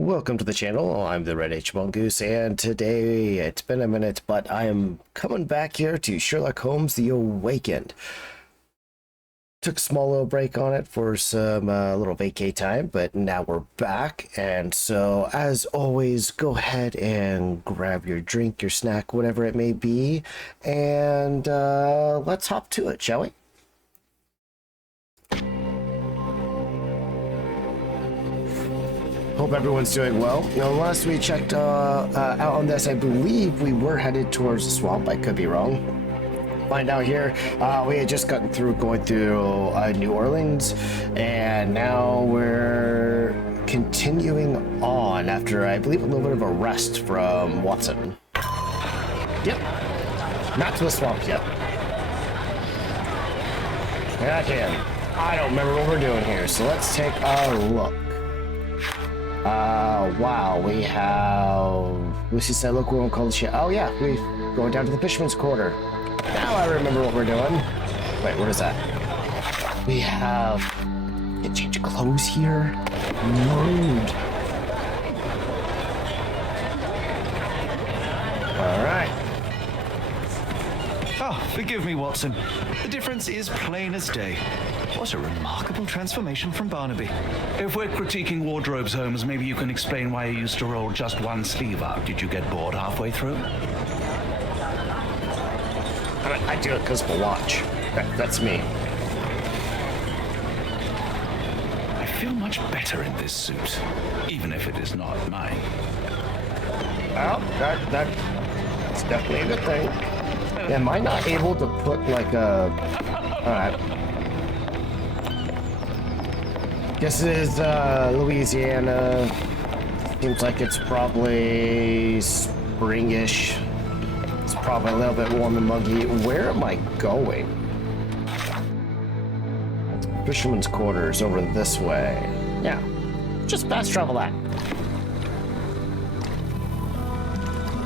Welcome to the channel. I'm the Red H Mongoose, and today it's been a minute, but I am coming back here to Sherlock Holmes: The Awakened. Took a small little break on it for some little vacay time, but now we're back. And so, as always, go ahead and grab your drink, your snack, whatever it may be, and let's hop to it, shall we? Hope everyone's doing well. You know, last we checked out on this, I believe we were headed towards the swamp. I could be wrong. Find out here. We had just gotten through going through New Orleans, and now we're continuing on after, I believe, a little bit of a rest from Watson. Yep. Not to the swamp yet. Again, I don't remember what we're doing here, so let's take a look. Wow, we have... Lucy said, look, we won't call the shit. Oh, yeah, we're going down to the Fisherman's Quarter. Now I remember what we're doing. Wait, what is that? We have... Get change clothes here? Rude. Alright. Oh, forgive me, Watson. The difference is plain as day. What a remarkable transformation from Barnaby. If we're critiquing wardrobes, Holmes, maybe you can explain why you used to roll just one sleeve up. Did you get bored halfway through? I do it because of a watch. That's me. I feel much better in this suit, even if it is not mine. Well, that's definitely a good thing. Am I not able to put like a... Alright. Guess it is Louisiana. Seems like it's probably springish. It's probably a little bit warm and muggy. Where am I going? Fisherman's Quarters over this way. Yeah, just fast travel that.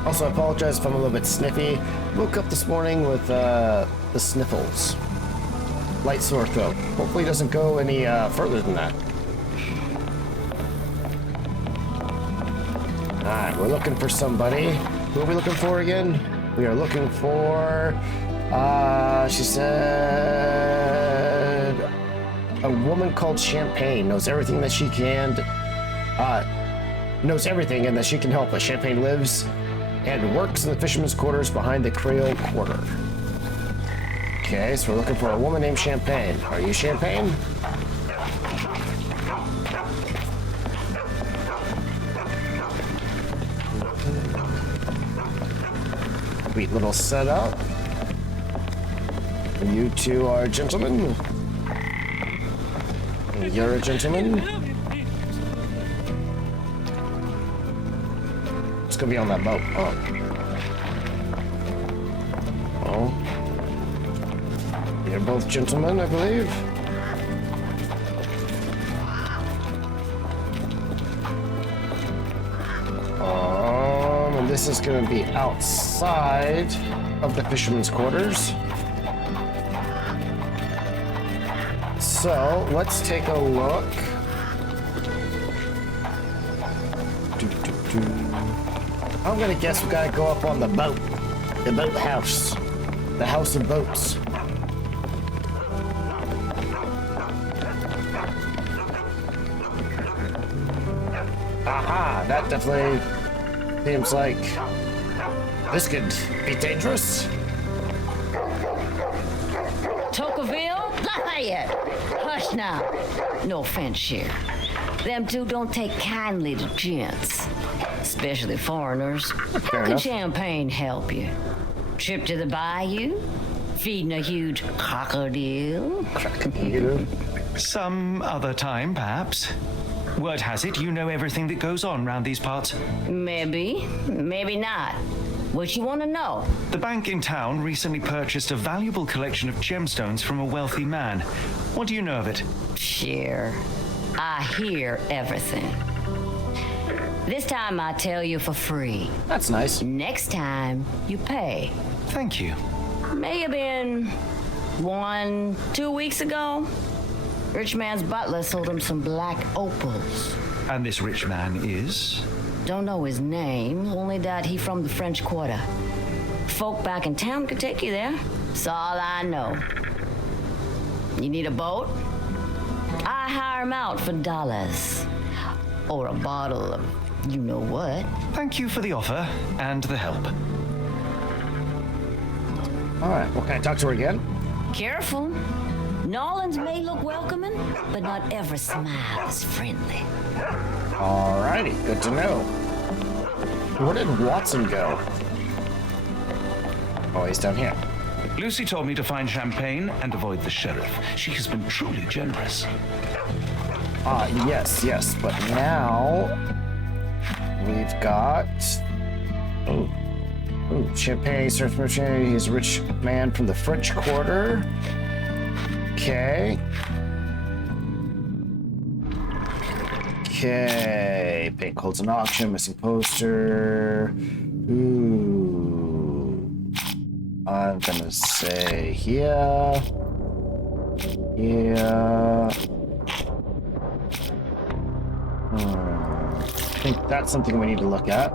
Also, I apologize if I'm a little bit sniffy. Woke up this morning with the sniffles. Light sore throat. Hopefully it doesn't go any further than that. Alright, we're looking for somebody. Who are we looking for again? We are looking for, she said, a woman called Champagne. Knows everything that she can, knows everything and that she can help us. Champagne lives and works in the Fisherman's Quarters behind the Creole Quarter. Okay, so we're looking for a woman named Champagne. Are you Champagne? Sweet little setup. You two are gentlemen. You're a gentleman. It's gonna be on that boat. Oh. Oh. You're both gentlemen, I believe. And this is gonna be outside of the Fisherman's Quarters. So, let's take a look. I'm gonna guess we gotta go up on the boat. The boathouse. The house of boats. Aha, that definitely seems like this could be dangerous. Tocqueville? Lafayette! Hush now. No offense, Cher. Them two don't take kindly to gents, especially foreigners. How can Champagne help you? Trip to the bayou? Feeding a huge crocodile? Some other time, perhaps. Word has it, you know everything that goes on round these parts. Maybe, maybe not. What you want to know? The bank in town recently purchased a valuable collection of gemstones from a wealthy man. What do you know of it? Cher, I hear everything. This time I tell you for free. That's nice. Next time, you pay. Thank you. May have been 1-2 weeks ago. Rich man's butler sold him some black opals. And this rich man is? Don't know his name, only that he from the French Quarter. Folk back in town could take you there. That's all I know. You need a boat? I hire him out for dollars. Or a bottle of you-know-what. Thank you for the offer and the help. Alright, well, can I talk to her again? Careful. Nolans may look welcoming, but not every smile is friendly. Alrighty, good to know. Where did Watson go? Oh, he's down here. Lucy told me to find champagne and avoid the sheriff. She has been truly generous. Yes, but now we've got champagne, surf merchant. He's a rich man from the French Quarter. Okay. Bank holds an auction, missing poster. Ooh. I'm gonna say here. Yeah. I think that's something we need to look at.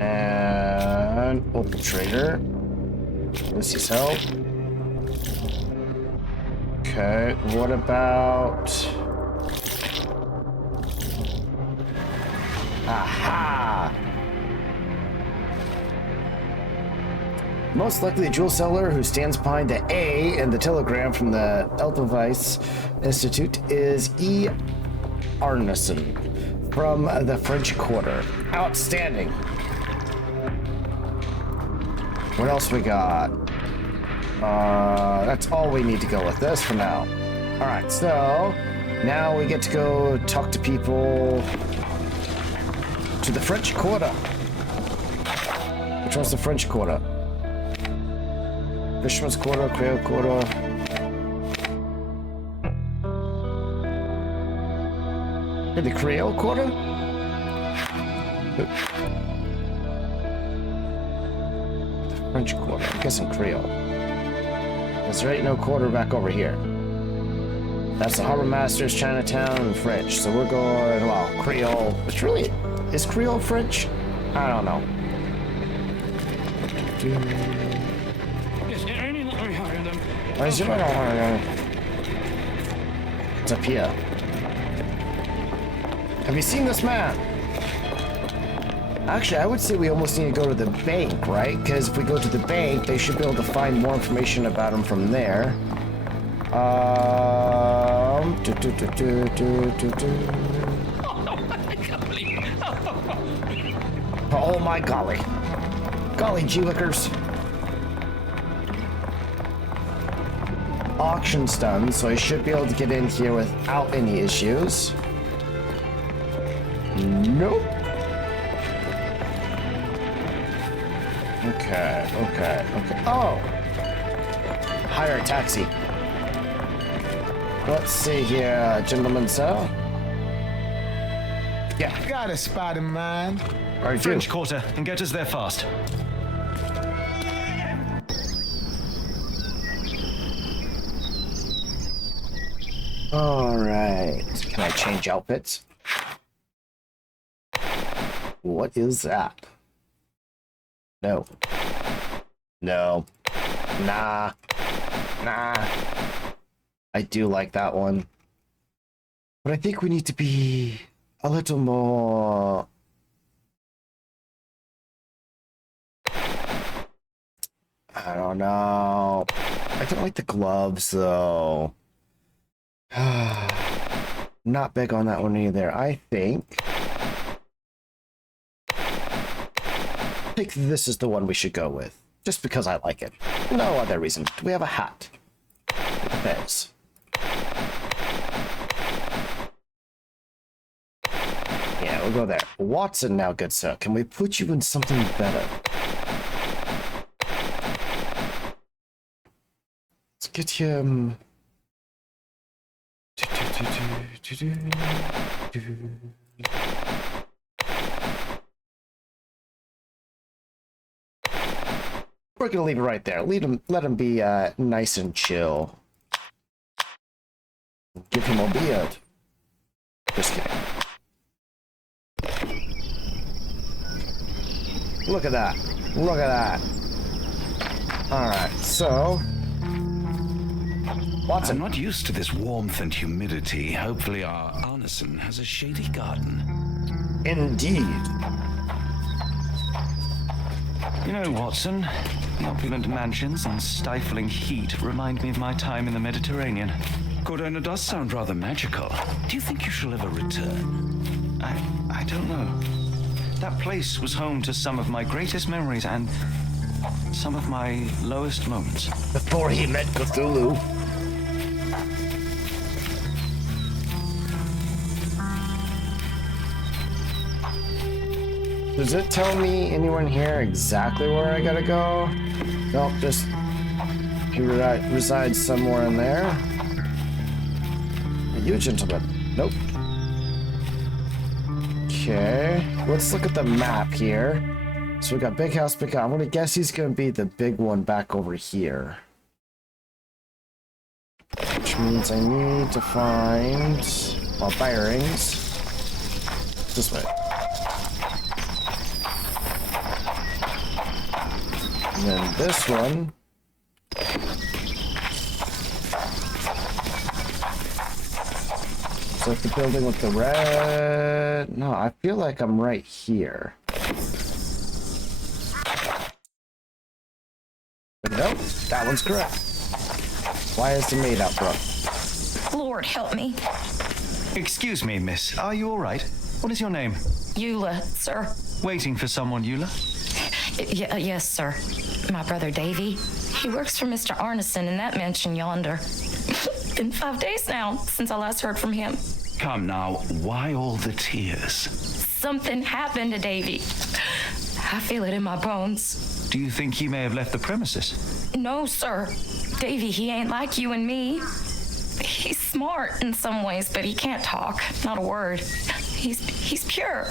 And open trader. Lucy's help. Okay, what about... Aha! Most likely a jewel seller who stands behind the A in the telegram from the Elpeweiss Institute is E. Arneson from the French Quarter. Outstanding. What else we got? That's all we need to go with this for now. Alright, so now we get to go talk to people to the French Quarter. Which one's the French Quarter? Fisherman's Quarter, Creole Quarter. The Creole Quarter? The French Quarter. I'm guessing Creole. Because there ain't no quarter back over here. That's the Harbor Masters, Chinatown, and French. So we're going, well, Creole. Which really, is Creole French? I don't know. It's up here. Have you seen this man? Actually, I would say we almost need to go to the bank, right? Because if we go to the bank, they should be able to find more information about him from there. Oh my golly. Golly gee-lickers. Auction's done, so I should be able to get in here without any issues. Nope. Okay. Oh! Hire a taxi. Let's see here, gentlemen, sir. Yeah. Got a spot in mind. Right, French Quarter, and get us there fast. Alright. Can I change outfits? What is that? No. No. Nah. I do like that one. But I think we need to be a little more... I don't know. I don't like the gloves, though. Not big on that one either. I think this is the one we should go with. Just because I like it. No other reason. Do we have a hat? With a fez. Yeah, we'll go there. Watson now, good sir. Can we put you in something better? Let's get him... We're gonna leave it right there. Let him be nice and chill. Give him a beard. Just kidding. Look at that. Look at that. Alright, so... Watson. I'm not used to this warmth and humidity. Hopefully our Arneson has a shady garden. Indeed. You know, Watson, the opulent mansions and stifling heat remind me of my time in the Mediterranean. Cordona does sound rather magical. Do you think you shall ever return? I don't know. That place was home to some of my greatest memories and some of my lowest moments. Before he met Cthulhu. Does it tell me anyone here exactly where I gotta go? Nope, just he resides somewhere in there. Are you a gentleman? Nope. Okay, let's look at the map here. So we got big house, big house. I'm gonna guess he's gonna be the big one back over here. Which means I need to find, well, bearings. This way. And then this one. Is that the building with the red? No, I feel like I'm right here. But nope, that one's correct. Why is the maid out front? Lord help me. Excuse me, miss. Are you all right? What is your name? Eula, sir. Waiting for someone, Eula? Yes, sir. My brother Davy. He works for Mr. Arneson in that mansion yonder. Been 5 days now since I last heard from him. Come now, why all the tears? Something happened to Davy. I feel it in my bones. Do you think he may have left the premises? No, sir. Davy, he ain't like you and me. He's smart in some ways, but he can't talk. Not a word. He's pure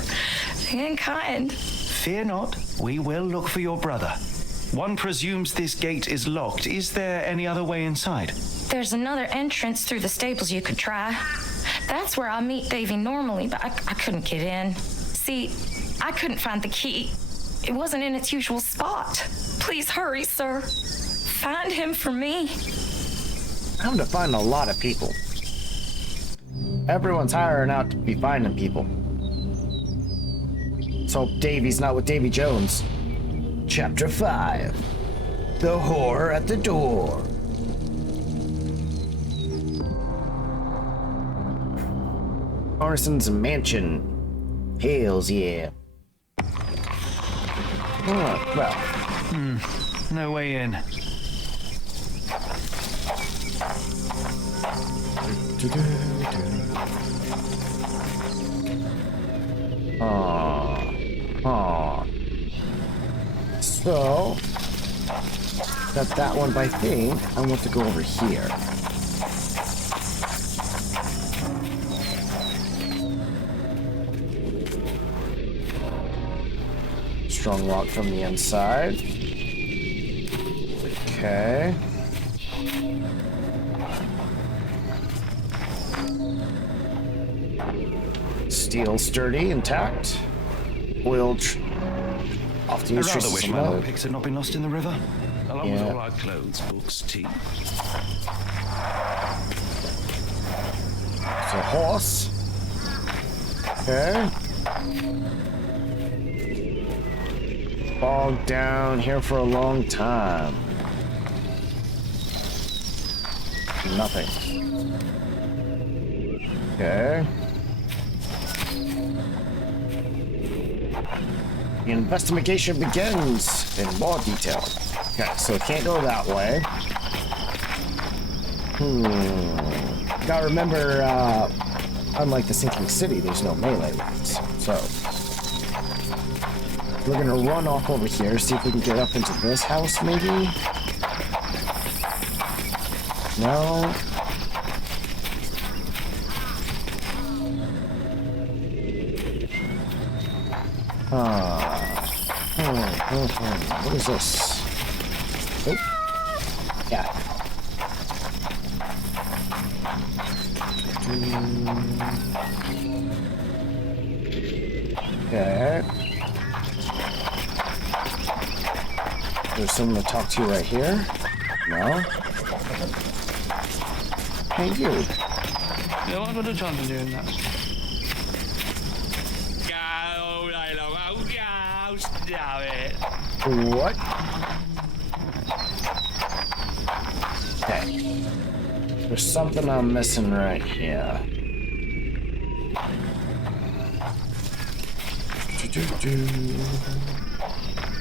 and kind. Fear not. We will look for your brother. One presumes this gate is locked. Is there any other way inside? There's another entrance through the stables you could try. That's where I meet Davy normally, but I couldn't get in. See, I couldn't find the key. It wasn't in its usual spot. Please hurry, sir. Find him for me. I'm to find a lot of people. Everyone's hiring out to be finding people. Let's hope Davy's not with Davy Jones. Chapter 5. The Whore at the Door. Arneson's mansion. Hells yeah. Oh, well. No way in. So, got that one, but I think I want to go over here. Strong lock from the inside. Okay. Steel sturdy, intact. Oil often I used rather wish my mode. lockpicks had not been lost in the river. Along with all our clothes, books, tea. It's a horse. Okay. Bogged down here for a long time. Nothing. Okay. The investigation begins in more detail. Okay, so it can't go that way. Gotta remember, unlike the sinking city, there's no melee weapons. So, we're gonna run off over here, see if we can get up into this house, maybe? No? What is this? Oh. Yeah. Okay. There's someone to talk to right here. No. Hey, you. Yeah, I've got a chance of doing that. What? Okay. There's something I'm missing right here.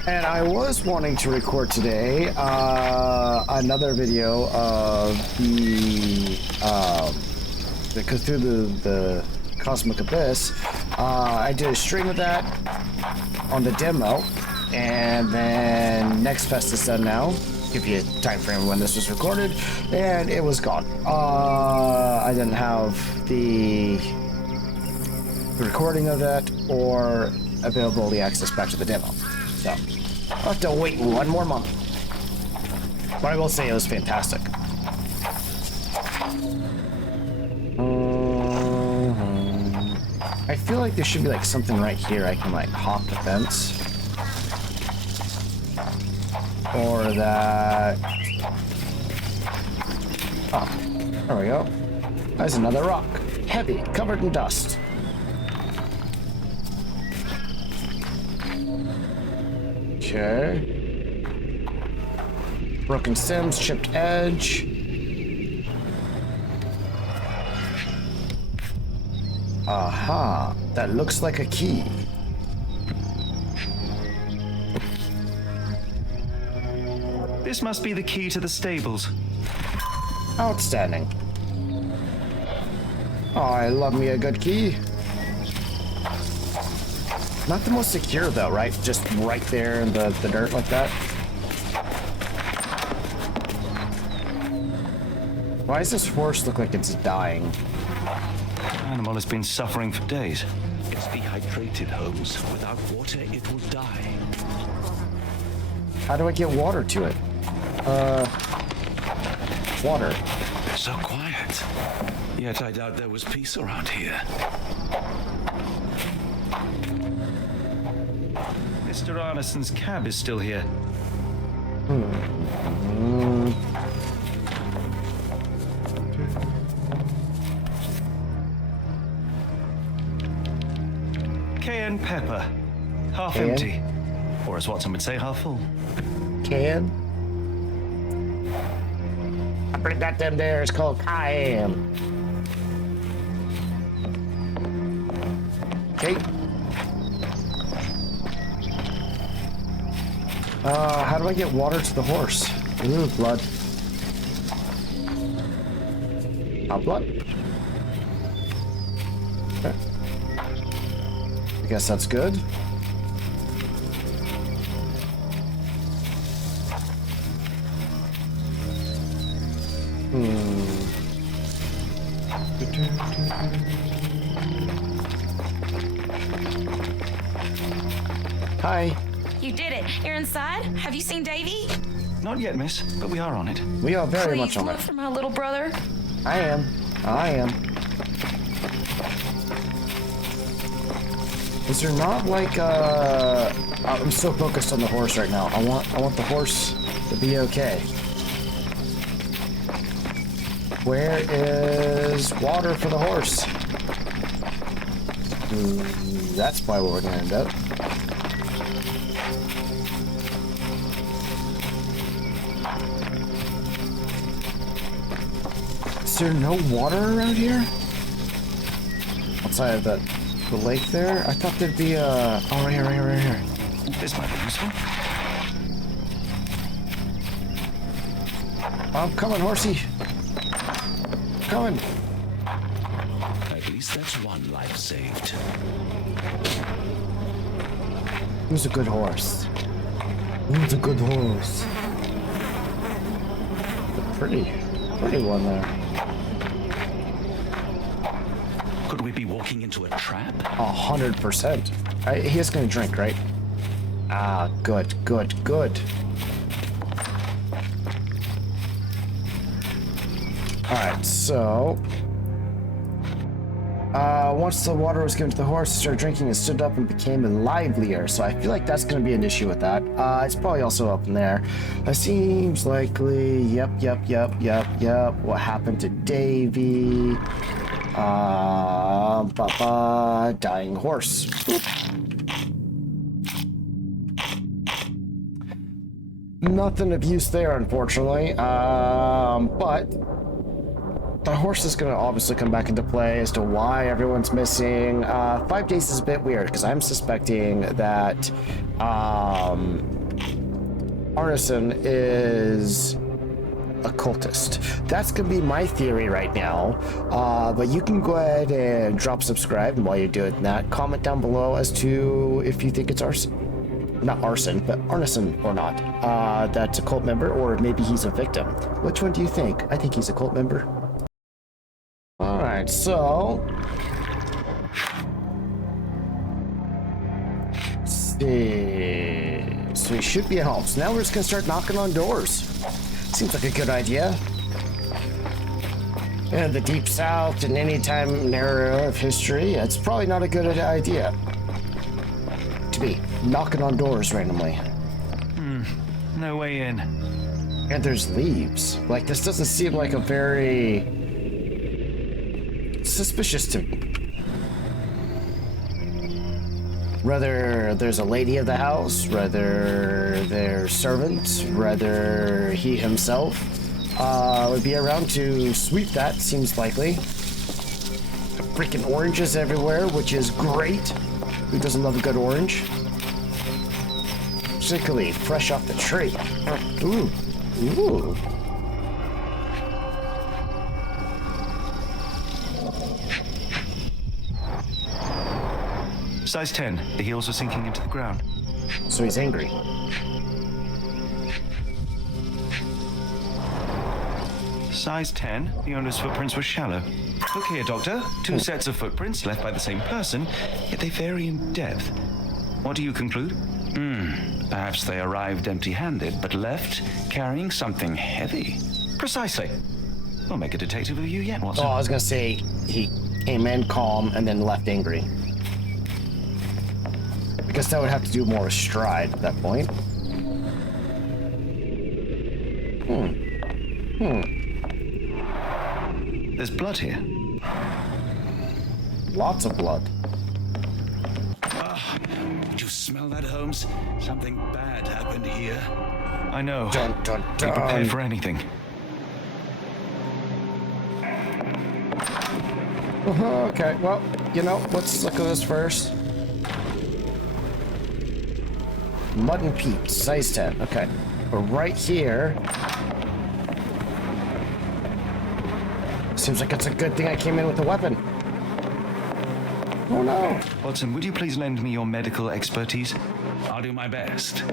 And I was wanting to record today another video of the Cthulhu, the Cosmic Abyss. I did a stream of that on the demo, and then Next Fest is done now. Give you a time frame when this was recorded, and it was gone. I didn't have the recording of that or availability access back to the demo. So I'll have to wait one more month. But I will say it was fantastic. I feel like there should be like something right here I can like hop the fence. Or that... Oh, there we go. There's another rock. Heavy, covered in dust. Okay. Broken stems, chipped edge. Aha, that looks like a key. This must be the key to the stables. Outstanding. Oh, I love me a good key. Not the most secure though, right? Just right there in the dirt like that. Why does this horse look like it's dying? Animal has been suffering for days. It's dehydrated, Holmes. Without water, it will die. How do I get water to it? Water. So quiet. Yet I doubt there was peace around here. Mr. Arneson's cab is still here. Cayenne pepper. Half Cayenne? empty. Or as Watson would say, half full. Can? I forgot them there. It's called cayenne. Okay. How do I get water to the horse? Ooh, blood. Blood? Okay. I guess that's good. Hi. You did it. You're inside? Have you seen Davy? Not yet, miss, but we are on it. We are very Please much on look it. for my little brother. I am. Is there not like I'm so focused on the horse right now. I want the horse to be okay. Where is water for the horse? That's probably what we're gonna end up. Is there no water around here? Outside of the lake there? I thought there'd be a... Oh, right here. This might be useful. I'm coming, horsey. Coming. At least that's one life saved. Who's a good horse? Who's a good horse? The pretty one there. Could we be walking into a trap? 100%. He is gonna drink, right? Ah, good. Alright, so... Once the water was given to the horse, it started drinking and stood up and became livelier. So I feel like that's going to be an issue with that. It's probably also up in there. Seems likely. Yep. What happened to Davy? Dying horse. Oop. Nothing of use there, unfortunately. But the horse is going to obviously come back into play as to why everyone's missing. 5 days is a bit weird because I'm suspecting that Arneson is a cultist. That's going to be my theory right now. But you can go ahead and drop subscribe, and while you're doing that, comment down below as to if you think it's arson. Not arson, but Arneson or not. That's a cult member, or maybe he's a victim. Which one do you think? I think he's a cult member. Alright, so... let's see... so he should be at home. So now we're just gonna start knocking on doors. Seems like a good idea. In the Deep South, in any time and era of history, it's probably not a good idea to be knocking on doors randomly. No way in. And there's leaves. Like, this doesn't seem like a very suspicious to me. Whether there's a lady of the house, whether there's servants, whether he himself would be around to sweep that, seems likely. Freaking oranges everywhere, which is great. Who doesn't love a good orange? Particularly fresh off the tree. Ooh. Ooh. Size 10. The heels are sinking into the ground. So he's angry. Size 10. The owner's footprints were shallow. Look here, Doctor. 2 sets of footprints left by the same person, yet they vary in depth. What do you conclude? Perhaps they arrived empty-handed, but left carrying something heavy. Precisely. We'll make a detective of you yet, Watson. Oh, I was gonna say he came in calm and then left angry. Because that would have to do more with stride at that point. There's blood here. Lots of blood. Did you smell that, Holmes? Something bad happened here. I know. Dun, dun, Be prepared dun. for anything. Okay, well, you know, let's look at this first. Mud and peat, size 10. Okay. But right here... seems like it's a good thing I came in with a weapon. Oh no. Watson, would you please lend me your medical expertise? I'll do my best.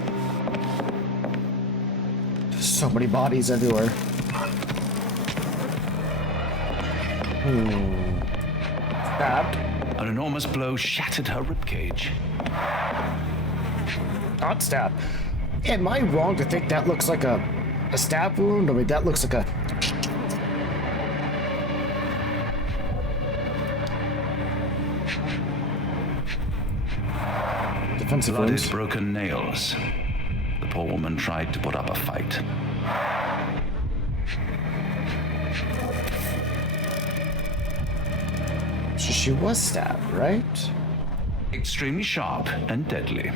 So many bodies everywhere. Stabbed. An enormous blow shattered her ribcage. Not stabbed. Am I wrong to think that looks like a stab wound? I mean, that looks like a... defensive Blooded, wounds. broken nails. The poor woman tried to put up a fight. So she was stabbed, right? Extremely sharp and deadly.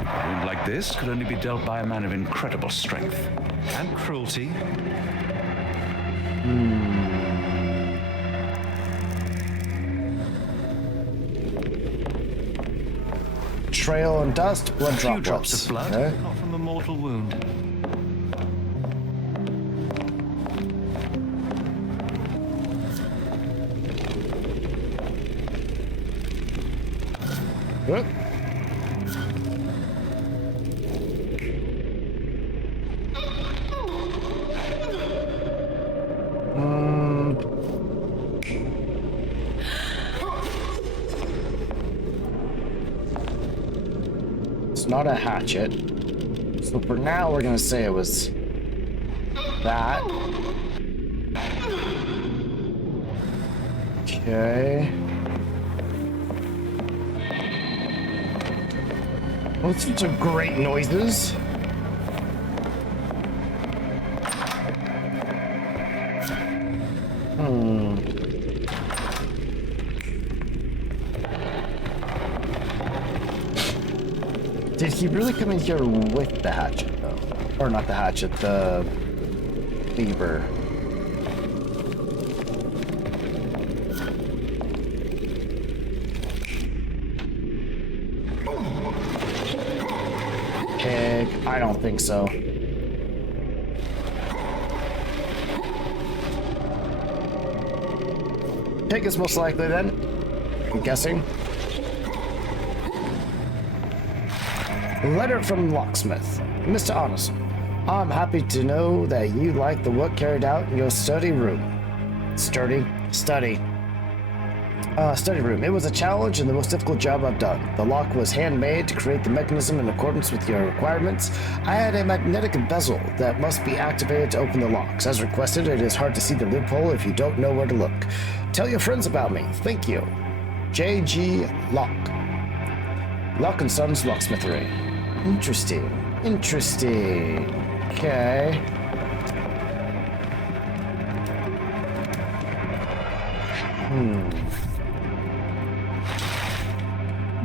A wound like this could only be dealt by a man of incredible strength. And cruelty. Trail and dust, blood A few droplets. drops of blood, Okay. not from a mortal wound. Good. It's not a hatchet. So for now, we're gonna say it was that. Okay. Those are some great noises. Did he really come in here with the hatchet, though? Or not the hatchet, the lever. Pig, I don't think so. Pig is most likely then, I'm guessing. Letter from Locksmith. Mr. Arneson, I'm happy to know that you like the work carried out in your study room. Study room. It was a challenge and the most difficult job I've done. The lock was handmade to create the mechanism in accordance with your requirements. I had a magnetic bezel that must be activated to open the locks. As requested, it is hard to see the loophole if you don't know where to look. Tell your friends about me. Thank you. J.G. Locke. Locke & Sons Locksmithery. Interesting. Okay.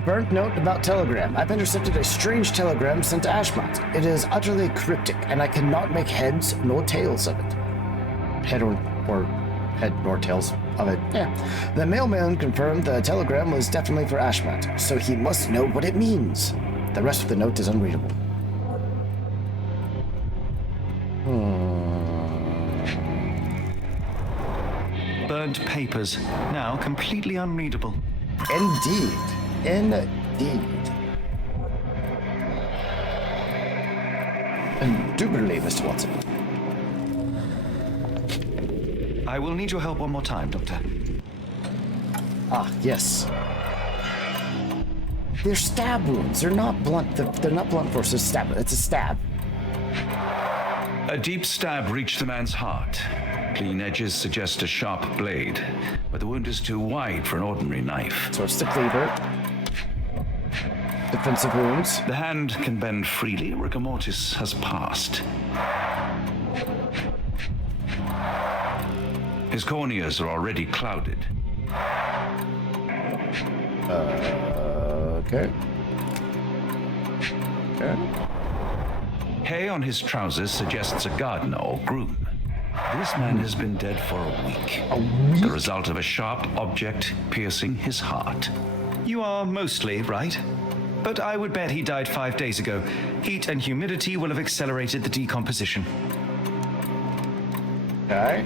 Burnt note about telegram. I've intercepted a strange telegram sent to Ashmont. It is utterly cryptic, and I cannot make heads nor tails of it. Head nor tails of it. Yeah. The mailman confirmed the telegram was definitely for Ashmont, so he must know what it means. The rest of the note is unreadable. Burnt papers, now completely unreadable. Indeed. Indubitably, Mr. Watson. I will need your help one more time, Doctor. Ah, yes. They're stab wounds. They're not blunt. They're not blunt force. It's stab. It's a stab. A deep stab reached the man's heart. Clean edges suggest a sharp blade, but the wound is too wide for an ordinary knife. So it's the cleaver. Defensive wounds. The hand can bend freely. Rigor mortis has passed. His corneas are already clouded. Okay. Hay on his trousers suggests a gardener or groom. This man has been dead for a week. The result of a sharp object piercing his heart. You are mostly right, but I would bet he died 5 days ago. Heat and humidity will have accelerated the decomposition. Okay.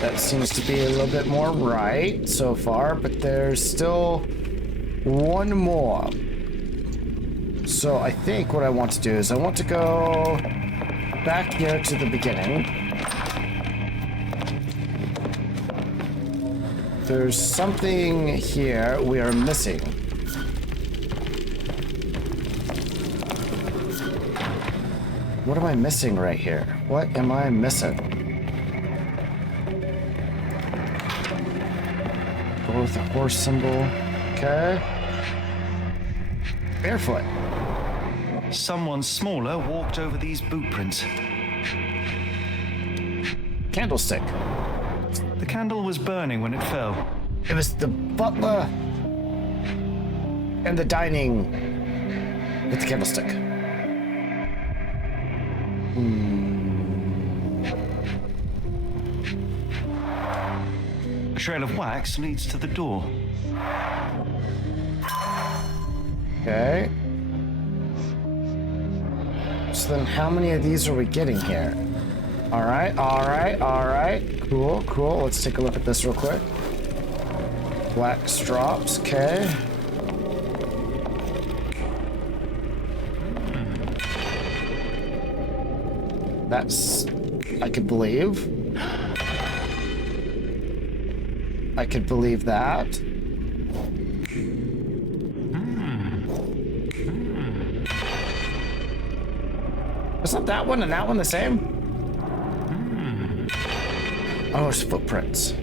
That seems to be a little bit more right so far, but there's still one more. So I think what I want to do is I want to go back here to the beginning. There's something here we are missing. What am I missing right here? What am I missing? With a horse symbol. Okay. Barefoot. Someone smaller walked over these boot prints. Candlestick. The candle was burning when it fell. It was the butler and the dining with the candlestick. A trail of wax leads to the door. Okay. So then how many of these are we getting here? All right. Cool. Let's take a look at this real quick. Wax drops, okay. That's... I could believe. I could believe that. Isn't that one and that one the same? Oh, it's footprints.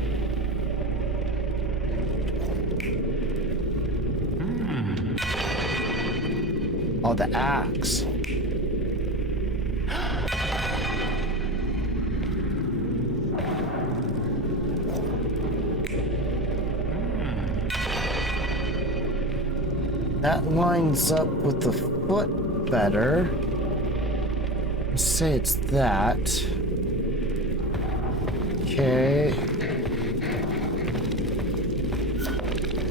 Oh, the axe. That lines up with the foot better. Let's say it's that. Okay.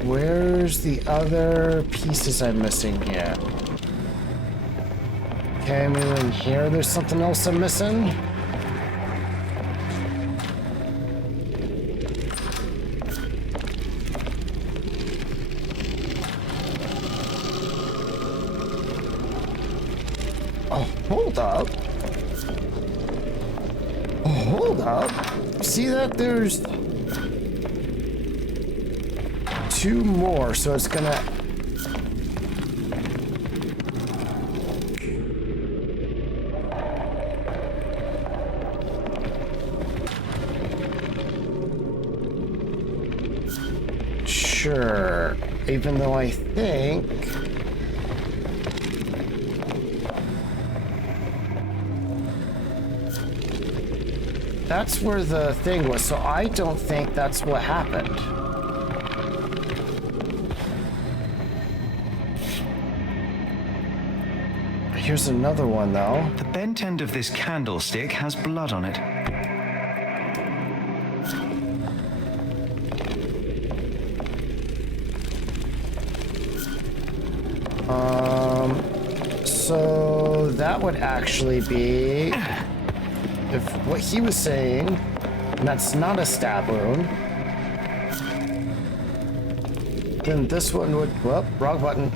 Where's the other pieces I'm missing here? Okay, maybe in here there's something else I'm missing. Oh, hold up. Oh, hold up. See that there's two more, so it's gonna... Sure, even though I think... That's where the thing was, so I don't think that's what happened. Here's another one, though. The bent end of this candlestick has blood on it. So that would actually be, if what he was saying, and that's not a stab wound, then this one would, whoop, wrong button.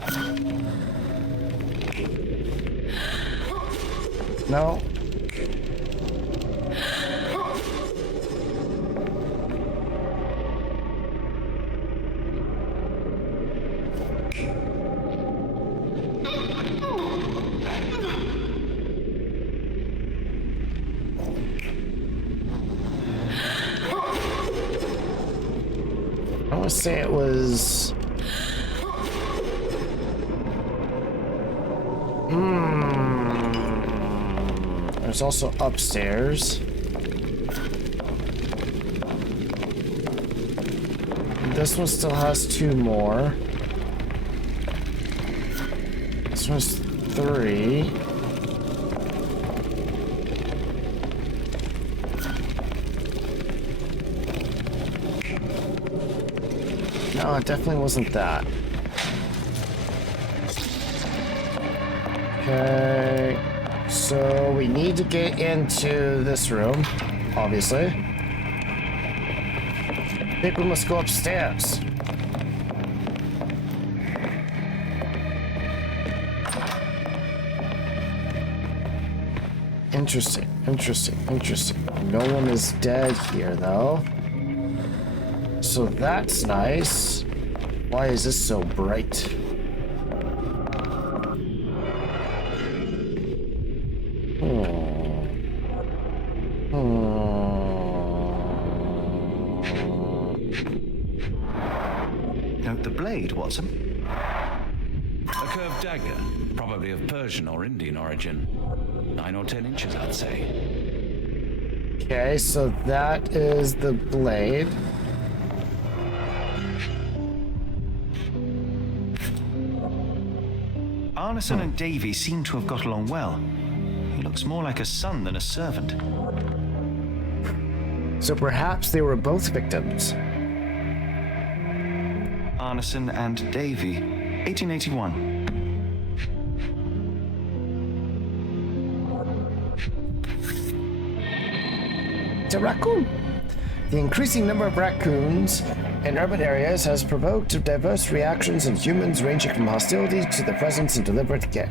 No. I want to say it was... There's also upstairs. This one still has two more. This one's 3. No, it definitely wasn't that. Okay. So we need to get into this room, obviously. I think we must go upstairs. Interesting, interesting, interesting. No one is dead here, though. So that's nice. Why is this so bright? Note the blade, Watson. A curved dagger, probably of Persian or Indian origin. 9 or 10 inches, I'd say. Okay, so that is the blade. Arneson and Davy seem to have got along well. He looks more like a son than a servant. So perhaps they were both victims. Arneson and Davy, 1881. It's a raccoon. The increasing number of raccoons in urban areas has provoked diverse reactions in humans, ranging from hostility to their presence in deliberate care.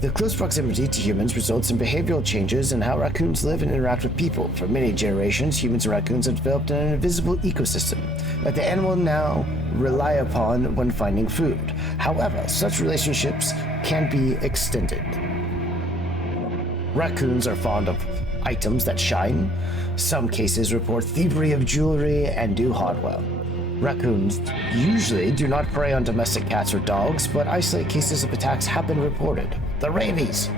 The close proximity to humans results in behavioral changes in how raccoons live and interact with people. For many generations, humans and raccoons have developed an invisible ecosystem. Like the animal now rely upon when finding food. However, such relationships can be extended. Raccoons are fond of items that shine. Some cases report thievery of jewelry and do hardware. Raccoons usually do not prey on domestic cats or dogs, but isolated cases of attacks have been reported. The rabies.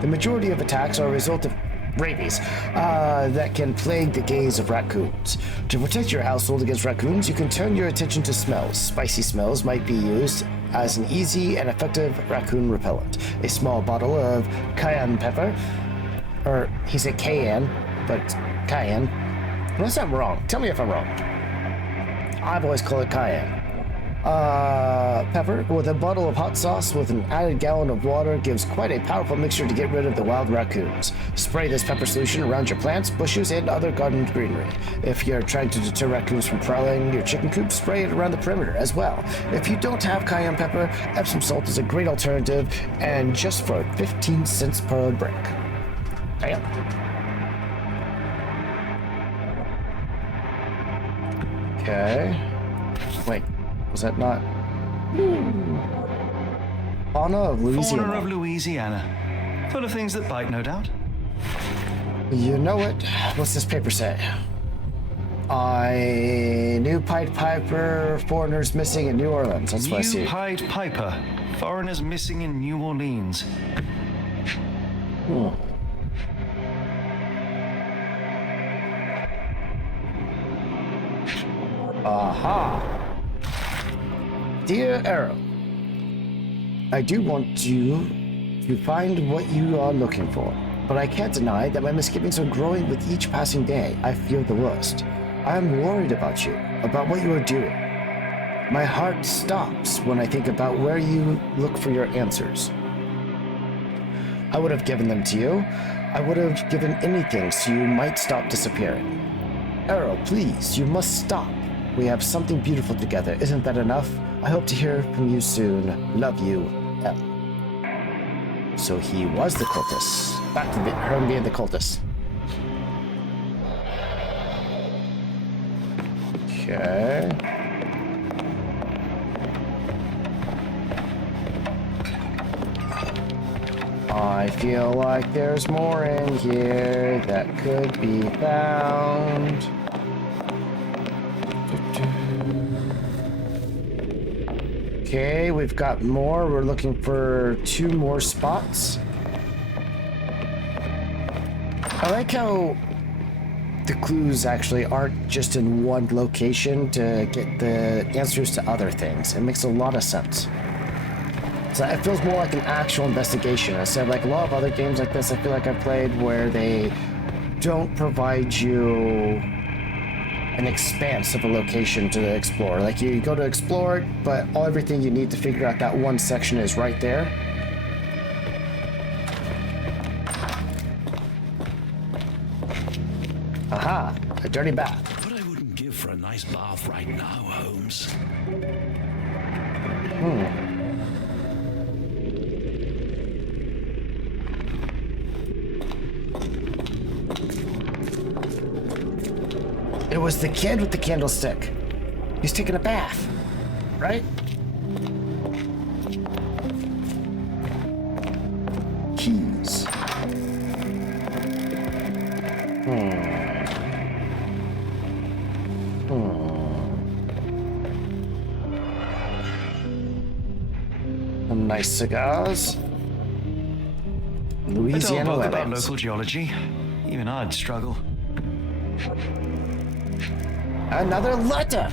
The majority of attacks are a result of rabies that can plague the gaze of raccoons. To protect your household against raccoons, you can turn your attention to smells. Spicy smells might be used as an easy and effective raccoon repellent. A small bottle of cayenne pepper, or he said cayenne, but cayenne. Unless I'm wrong. Tell me if I'm wrong. I've always called it cayenne. Pepper with a bottle of hot sauce with an added gallon of water gives quite a powerful mixture to get rid of the wild raccoons. Spray this pepper solution around your plants, bushes, and other garden greenery. If you're trying to deter raccoons from prowling your chicken coop, spray it around the perimeter as well. If you don't have cayenne pepper, Epsom salt is a great alternative, and just for 15 cents per brick. Bam. Okay. Wait, was that not? Fauna of Louisiana. Fauna of Louisiana. Full of things that bite, no doubt. You know it. What's this paper say? New Pied Piper, foreigners missing in New Orleans. That's what I see. New Pied Piper. Foreigners missing in New Orleans. Aha! Dear Arrow, I do want you to find what you are looking for, but I can't deny that my misgivings are growing with each passing day. I fear the worst. I am worried about you, about what you are doing. My heart stops when I think about where you look for your answers. I would have given them to you. I would have given anything so you might stop disappearing. Arrow, please, you must stop. We have something beautiful together. Isn't that enough? I hope to hear from you soon. Love you, L. So he was the cultist. Back to her being the cultist. Okay. I feel like there's more in here that could be found. Okay, we've got more. We're looking for 2 more spots. I like how the clues actually aren't just in one location to get the answers to other things. It makes a lot of sense. So it feels more like an actual investigation. Instead of like a lot of other games like this I feel like I've played where they don't provide you an expanse of a location to explore. Like you go to explore it, but everything you need to figure out that one section is right there. Aha, a dirty bath. What I wouldn't give for a nice bath right now, Holmes. It was the kid with the candlestick. He's taking a bath, right? Keys. Some nice cigars. A Louisiana dull book about lemons. local geology. Even I'd struggle. Another letter!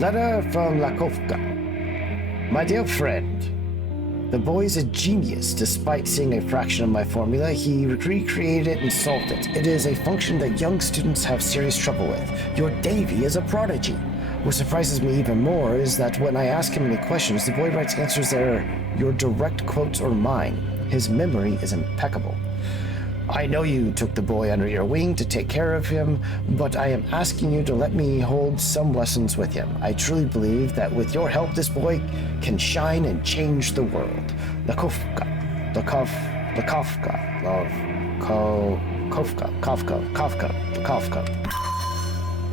Letter from Lakovka. My dear friend, the boy's a genius. Despite seeing a fraction of my formula, he recreated it and solved it. It is a function that young students have serious trouble with. Your Davy is a prodigy. What surprises me even more is that when I ask him any questions, the boy writes answers that are your direct quotes or mine. His memory is impeccable. I know you took the boy under your wing to take care of him, but I am asking you to let me hold some lessons with him. I truly believe that with your help, this boy can shine and change the world. Kafka.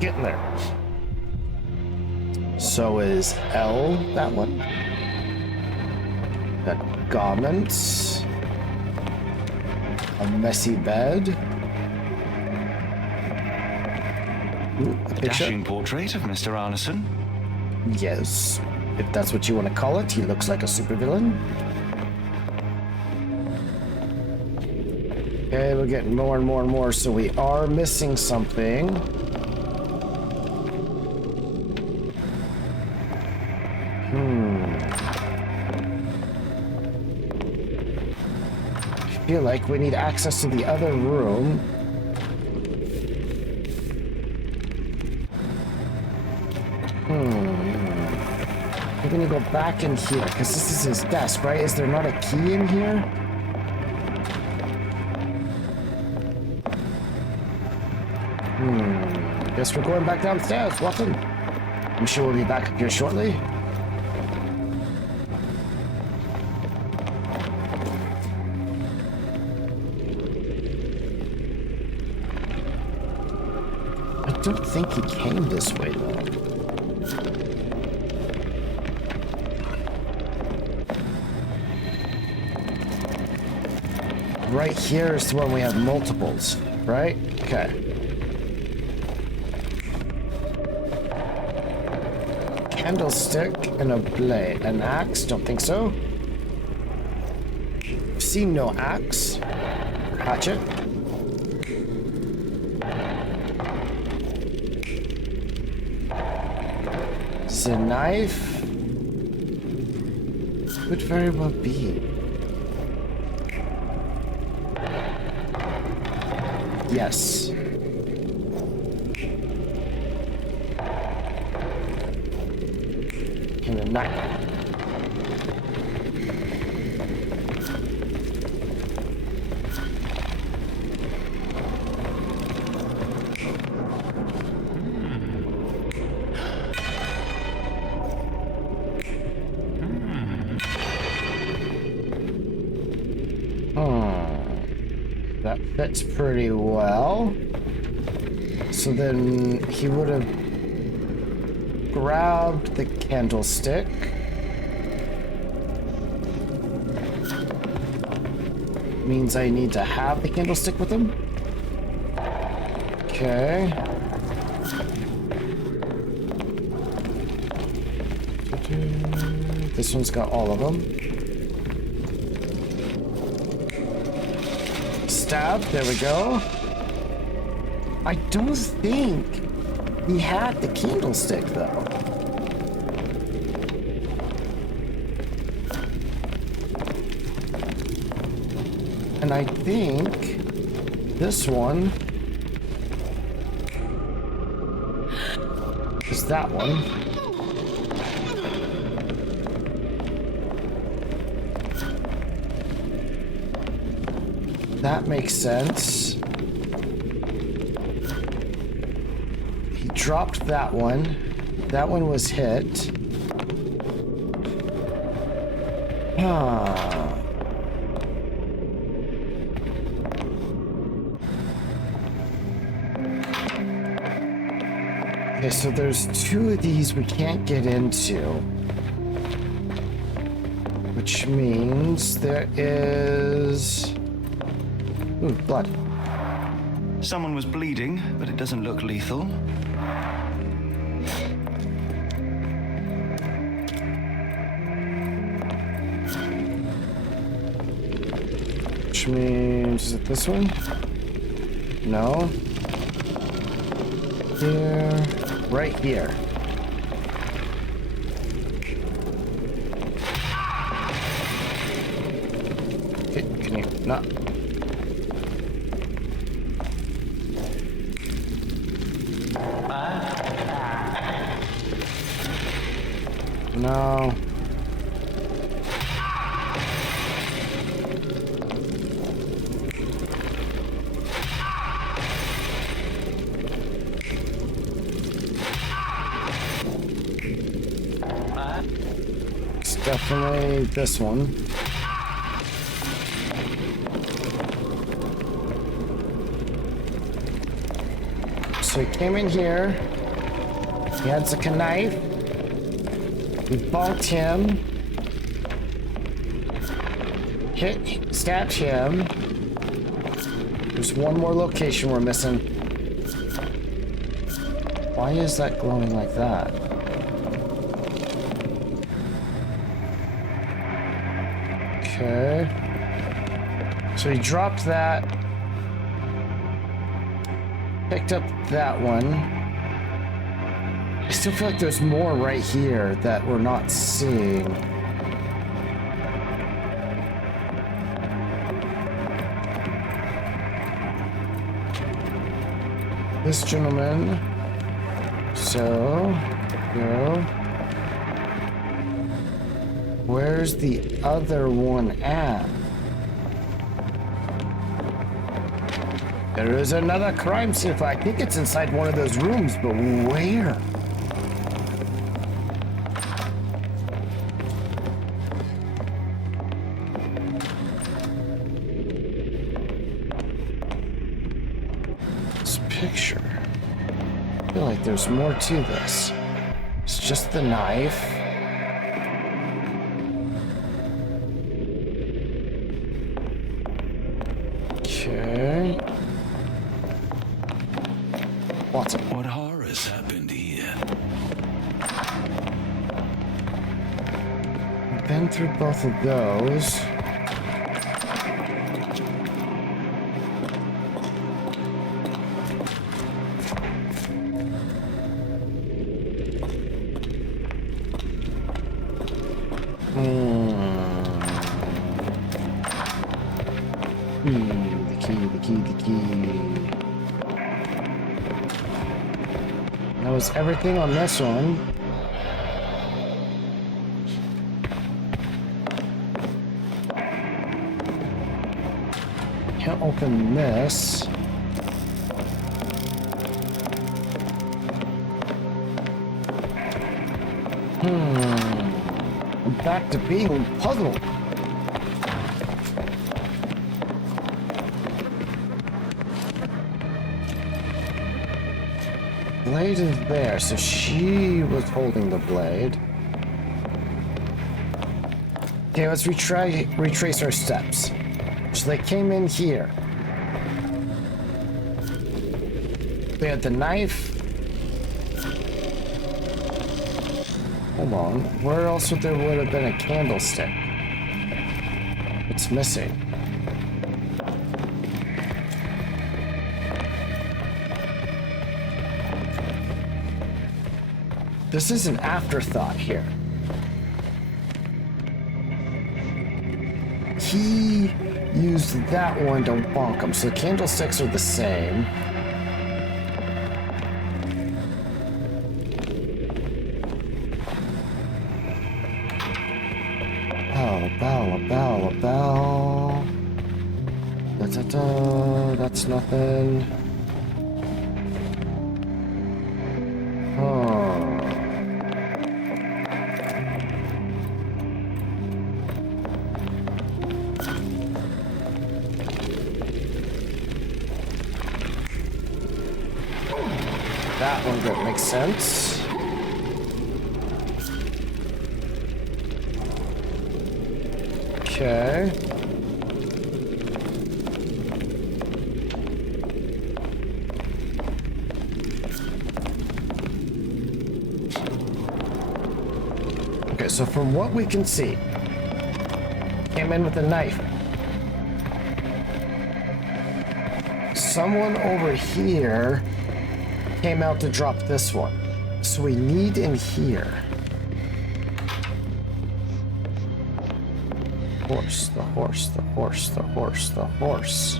Getting there. So is L that one? Got garments. A messy bed. Ooh, a picture. Dashing portrait of Mr. Arneson. Yes. If that's what you want to call it, he looks like a supervillain. Okay, we're getting more and more and more, so we are missing something. I feel like we need access to the other room. We're gonna go back in here, because this is his desk, right? Is there not a key in here? Guess we're going back downstairs. Welcome. I'm sure we'll be back up here shortly. I don't think he came this way, though. Right here is the one we have multiples, right? Okay. Candlestick and a blade. An axe? Don't think so. Seen no axe. Hatchet. It's a knife. Could very well be. Yes. And a knife. That fits pretty well. So then he would have grabbed the candlestick. Means I need to have the candlestick with him. Okay. This one's got all of them. Stab, there we go. I don't think he had the candlestick though. And I think this one is that one. That makes sense. He dropped that one. That one was hit. Okay, so there's two of these we can't get into. Which means there is... Ooh, blood. Someone was bleeding, but it doesn't look lethal. Which means, is it this one? No. Here. Right here. Okay, can you not? No. It's definitely this one. So he came in here. He had a knife. We bonked him. Stabbed him. There's one more location we're missing. Why is that glowing like that? Okay. So he dropped that. Picked up that one. I still feel like there's more right here that we're not seeing. This gentleman. So, go. Where's the other one at? There is another crime scene. I think it's inside one of those rooms, but where? This picture. I feel like there's more to this. It's just the knife. Okay. Watson. What horrors happened here? We've been through both of those. The key. That was everything on this one. Can't open this. I'm back to being puzzled. Blade is there, so she was holding the blade. Okay, let's retrace our steps. So they came in here. They had the knife. Hold on. Where else would there have been a candlestick? It's missing. This is an afterthought here. He used that one to bonk him, so the candlesticks are the same. A bell. Da-da-da. That's nothing. That one don't make sense. Okay. Okay, so from what we can see, came in with a knife. Someone over here came out to drop this one. So we need in here. Horse, the horse, the horse, the horse, the horse.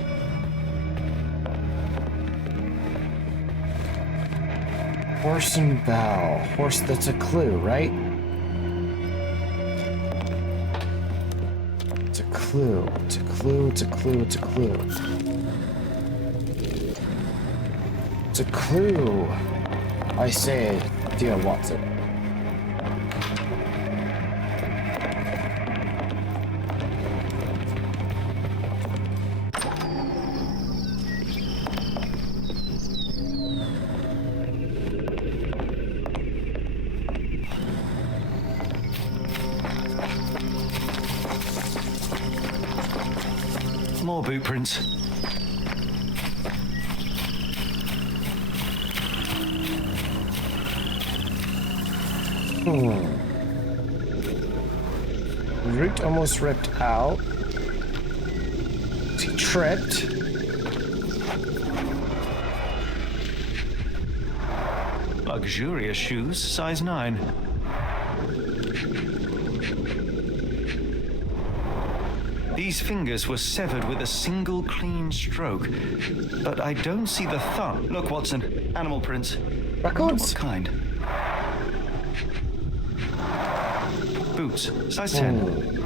Horse and bell. Horse, that's a clue, right? It's a clue. It's a clue, it's a clue, it's a clue. It's a clue, I say, dear Watson. More boot prints. Root almost ripped out. He tripped. Luxurious shoes, size 9. These fingers were severed with a single clean stroke, but I don't see the thumb. Look, Watson, animal prints. Records? What kind? Boots, size 10.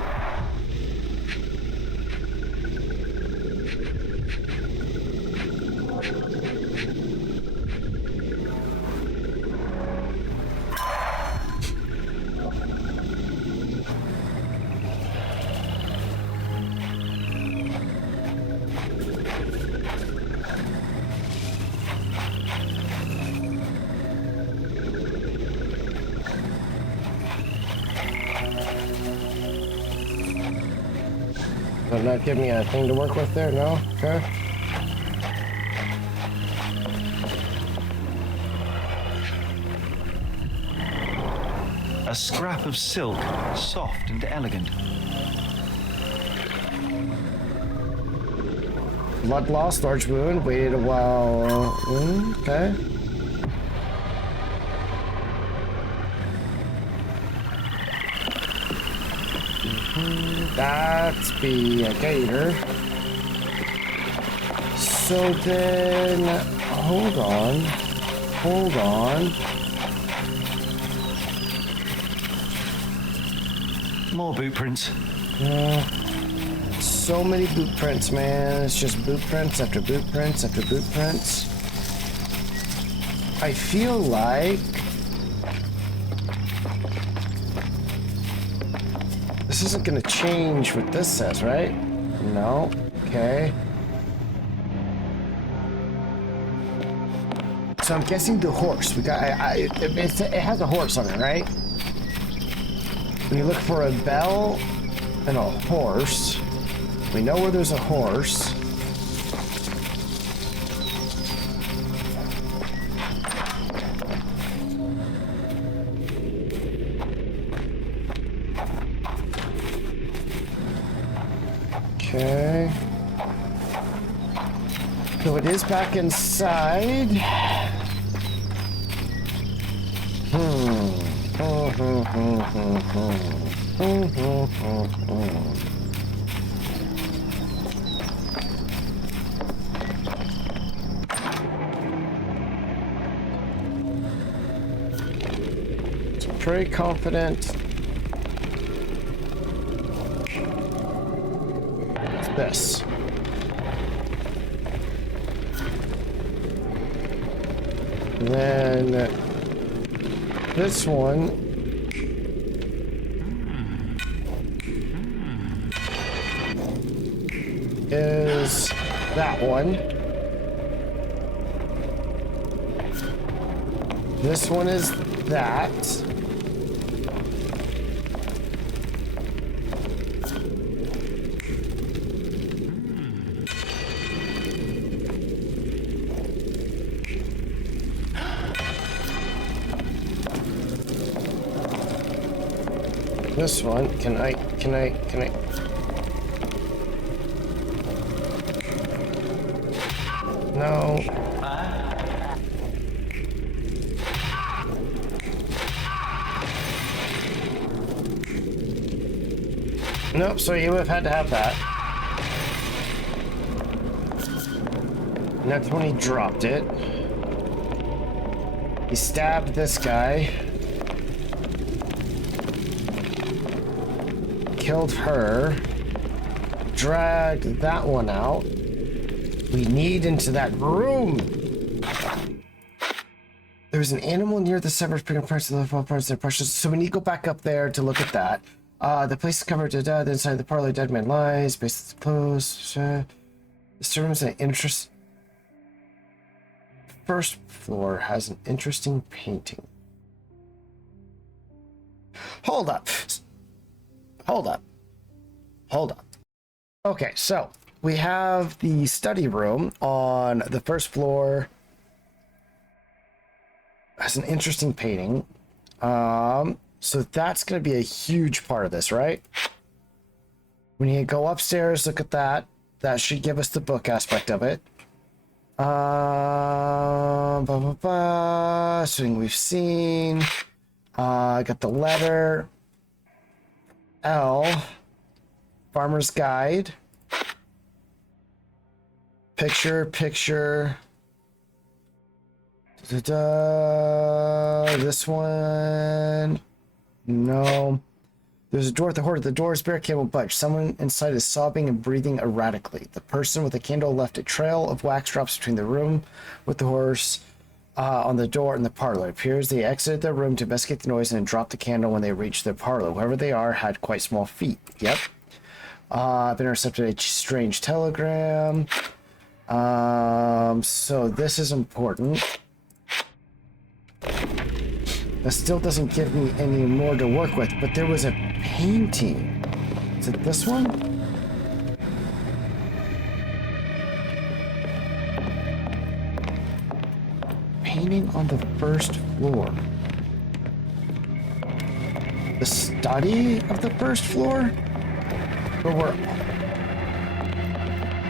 Does that give me a thing to work with there? No? Okay. A scrap of silk, soft and elegant. Blood loss, large wound, waited a while. Okay. That's be a gator. So then, hold on. More boot prints. So many boot prints, man. It's just boot prints after boot prints after boot prints. I feel like this isn't gonna change what this says, right? No. Okay. So I'm guessing the horse. We got. It has a horse on it, right? When you look for a bell and a horse, we know where there's a horse. Okay. So it is back inside. Pretty confident. It's this. Then this one is that one. This one is that. This one, can I? No. Nope, so you would have had to have that. And that's when he dropped it. He stabbed this guy. Killed her. Dragged that one out. We need into that room. There's an animal near the severed picking parts of the fall parts. They're precious. So we need to go back up there to look at that. The place is covered to death. Inside the parlor, dead man lies. Based on the post. This room is an interest. First floor has an interesting painting. Hold up. Okay, so we have the study room on the first floor. Has an interesting painting. So that's going to be a huge part of this, right? We need to go upstairs, look at that. That should give us the book aspect of it. Something we've seen. Got the letter. L. Farmer's Guide. Picture. This one. No. There's a door at the door. The door's barricaded won't budge. Someone inside is sobbing and breathing erratically. The person with the candle left a trail of wax drops between the room with the horse on the door and the parlor. It appears they exited their room to investigate the noise and then dropped the candle when they reached their parlor. Whoever they are had quite small feet. Yep. I've intercepted a strange telegram. So this is important. That still doesn't give me any more to work with, but there was a painting. Is it this one? Painting on the first floor. The study of the first floor? But we're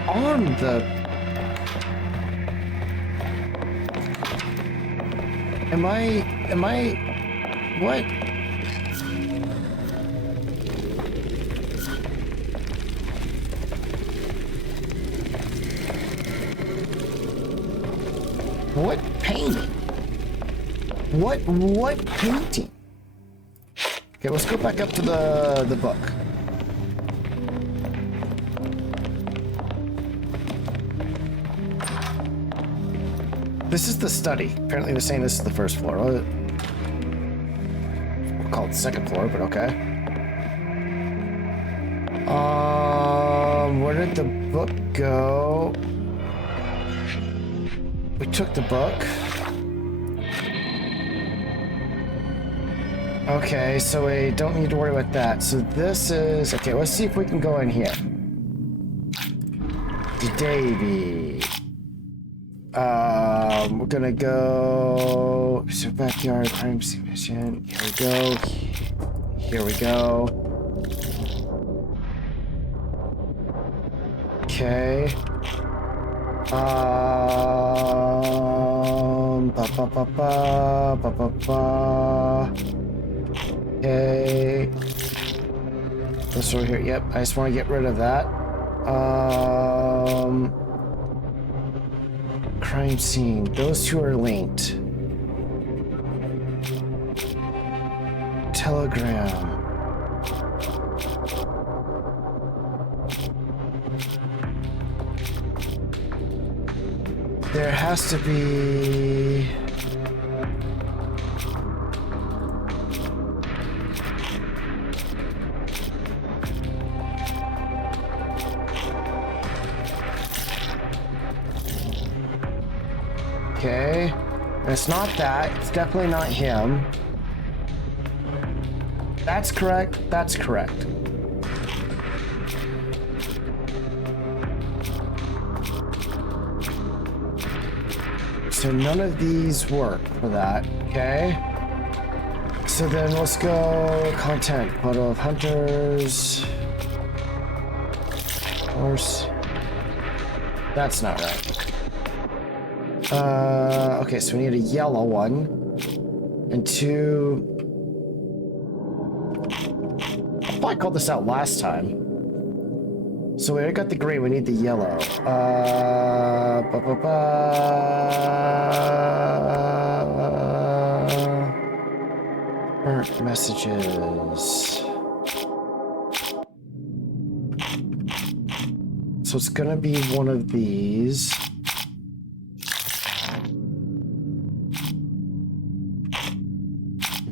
on the... Am I, what? What painting? What painting? Okay, let's go back up to the book. This is the study. Apparently they're saying this is the first floor. We'll call it the second floor, but okay. Where did the book go? We took the book. Okay, so we don't need to worry about that. So this is... Okay, let's see if we can go in here. Davy. We're gonna go... So backyard, crime scene mission. Here we go. Here we go. Okay. Okay. This over here. Yep, I just want to get rid of that. Crime scene. Those two are linked. Telegram. There has to be... Okay. It's not that. It's definitely not him. That's correct. That's correct. So none of these work for that. Okay. So then let's go content. Photo of hunters. Horse. That's not right. Okay, so we need a yellow one. And two... I thought I called this out last time. So we already got the green, we need the yellow. Burnt messages. So it's gonna be one of these.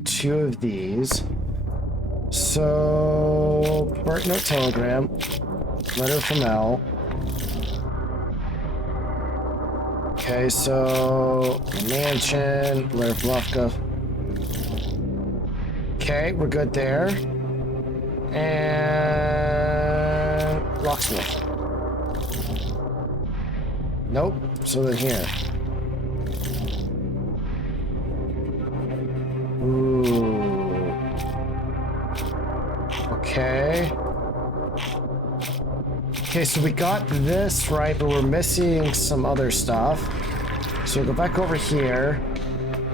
Two of these. So, burnt note telegram, letter from L. Okay, so mansion, letter from Lufka. Okay, we're good there. And locksmith. Nope. So then here. Ooh. Okay. Okay, so we got this right, but we're missing some other stuff. So we go back over here.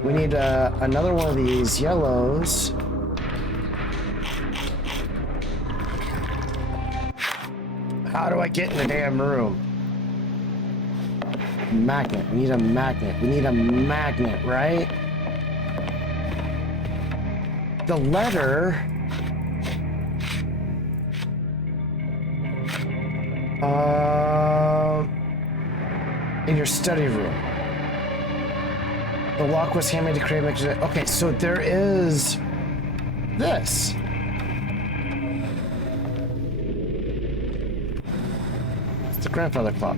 We need another one of these yellows. How do I get in the damn room? Magnet. We need a magnet. We need a magnet, right? The letter... in your study room. The lock was handmade to create a... Okay, so there is... this. It's the grandfather clock.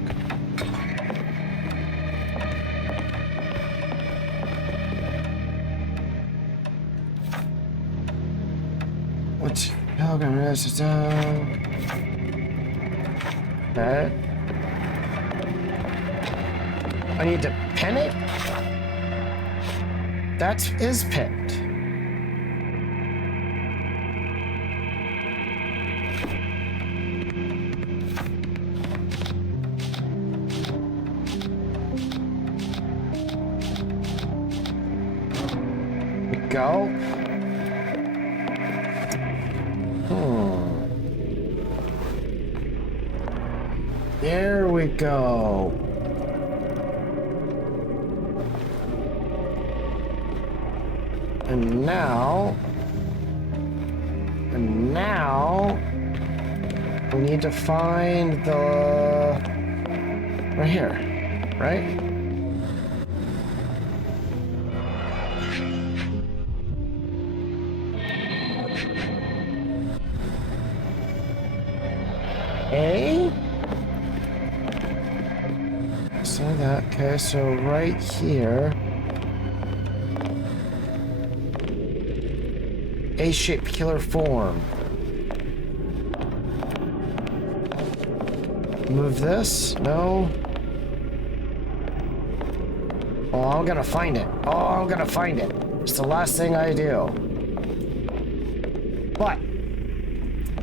What? Pilgrim is... Okay. I need to pin it? That is pinned. Go. There we go. And now we need to find the right here, right? A? So that, okay, so right here. A-shaped killer form. Move this? No. Oh, I'm gonna find it. Oh, I'm gonna find it. It's the last thing I do. But,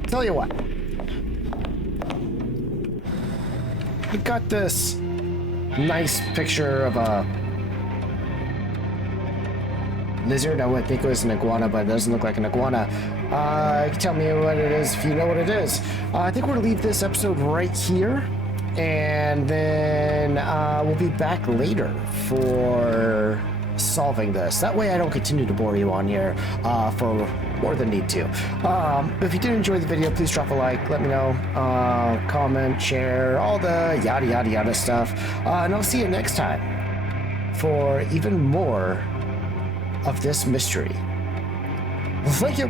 tell you what. We got this nice picture of a lizard. I would think it was an iguana, but it doesn't look like an iguana. Tell me what it is if you know what it is. I think we're gonna leave this episode right here, and then we'll be back later for solving this. That way I don't continue to bore you on here for more than need to. If you did enjoy the video, please drop a like, let me know, comment, share, all the yada yada yada stuff, and I'll see you next time for even more of this mystery. Well, thank you.